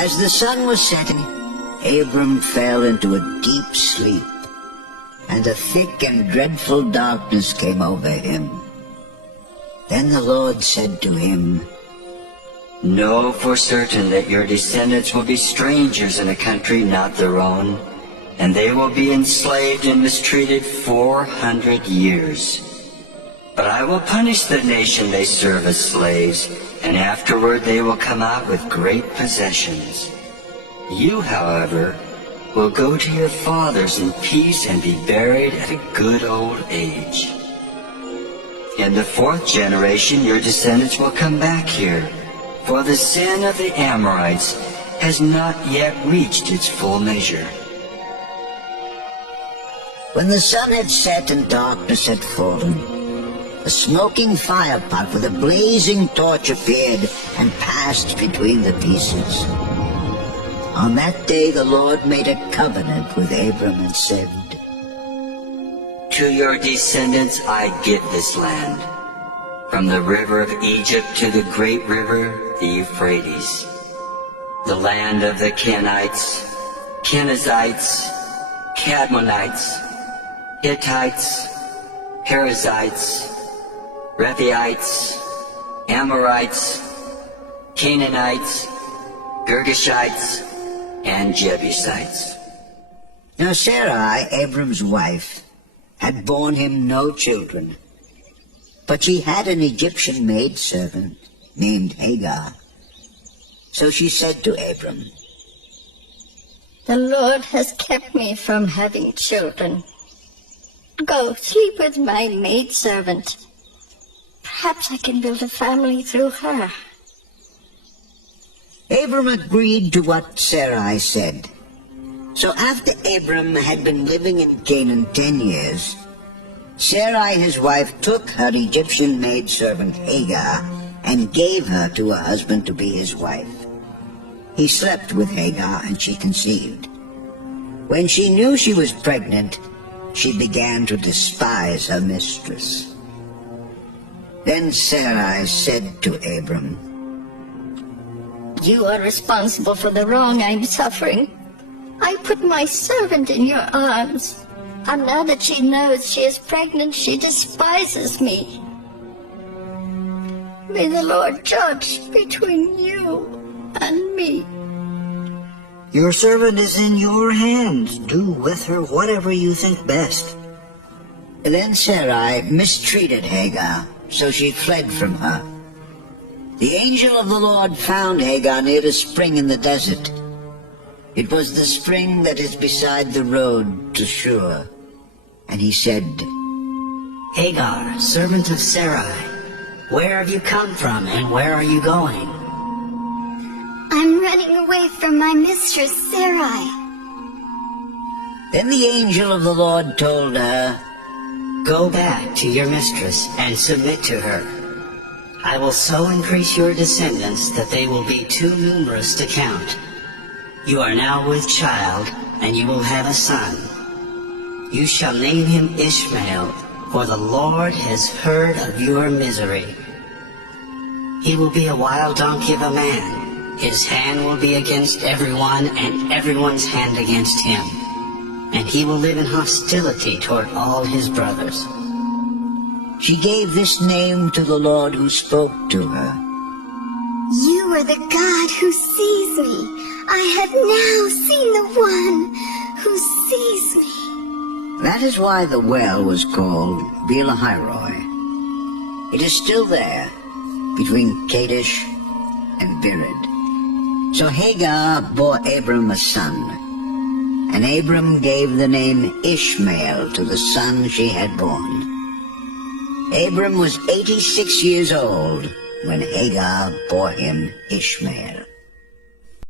As the sun was setting, Abram fell into a deep sleep, and a thick and dreadful darkness came over him. Then the Lord said to him, "Know for certain that your descendants will be strangers in a country not their own, and they will be enslaved and mistreated 400 years. But I will punish the nation they serve as slaves, and afterward they will come out with great possessions. You, however, will go to your fathers in peace and be buried at a good old age. In the 4th generation your descendants will come back here, for the sin of the Amorites has not yet reached its full measure." When the sun had set and darkness had fallen, a smoking firepot with a blazing torch appeared and passed between the pieces. On that day the Lord made a covenant with Abram and said, "To your descendants I give this land, from the river of Egypt to the great river, the Euphrates, the land of the Kenites, Kenizzites, Cadmonites, Hittites, Perizzites, Rephaites, Amorites, Canaanites, Girgashites, and Jebusites." Now Sarai, Abram's wife, had borne him no children, but she had an Egyptian maidservant named Hagar. So she said to Abram, "The Lord has kept me from having children. Go sleep with my maidservant. Perhaps I can build a family through her." Abram agreed to what Sarai said. So after Abram had been living in Canaan 10 years, Sarai his wife took her Egyptian maidservant Hagar and gave her to her husband to be his wife. He slept with Hagar and she conceived. When she knew she was pregnant, she began to despise her mistress. Then Sarai said to Abram, "You are responsible for the wrong I'm suffering. I put my servant in your arms, and now that she knows she is pregnant, she despises me. May the Lord judge between you and me." "Your servant is in your hands. Do with her whatever you think best." Then Sarai mistreated Hagar, so she fled from her. The angel of the Lord found Hagar near a spring in the desert. It was the spring that is beside the road to Shur. And he said, "Hagar, servant of Sarai, where have you come from and where are you going?" "I'm running away from my mistress Sarai." Then the angel of the Lord told her, "Go back to your mistress and submit to her. I will so increase your descendants that they will be too numerous to count. You are now with child, and you will have a son. You shall name him Ishmael, for the Lord has heard of your misery. He will be a wild donkey of a man. His hand will be against everyone, and everyone's hand against him. And he will live in hostility toward all his brothers." She gave this name to the Lord who spoke to her. "You are the God who sees me. I have now seen the one who sees me." That is why the well was called Belahiroi. It is still there, between Kadesh and Bered. So Hagar bore Abram a son, and Abram gave the name Ishmael to the son she had born. Abram was 86 years old when Hagar bore him Ishmael.